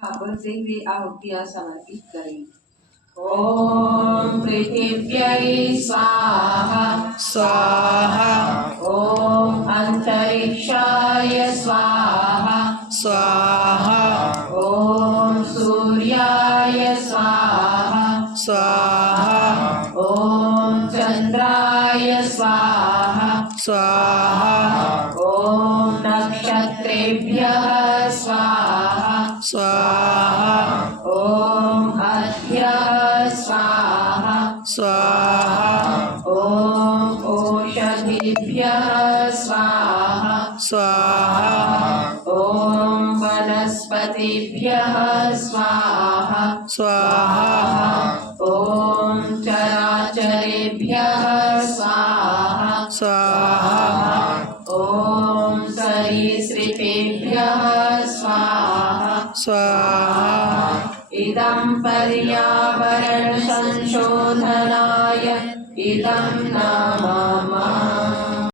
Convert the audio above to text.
बोलते हुए आहुतियां समर्पित करें। ओम पृथिव्यै स्वाहा स्वाहा ओम अंतरिक्षाय स्वाहा स्वाहा ओम सूर्याय स्वाहा स्वाहा ओम चंद्राय स्वाहा स्वाहा ओम नक्षत्रेभ्यः स्वाहा स्वाहा ओम अद्य स्वाहा स्वाहा ओम ओषधिभ्यः स्वाहा स्वाहा ओम वनस्पतिभ्यः स्वाहा स्वाहा ओम चराचरेभ्यः स्वाहा स्वाहा ओम सरीसृपेभ्यः स्वाहा स्वाहा इदं पर्यावरण संशोधनाय इदं न मम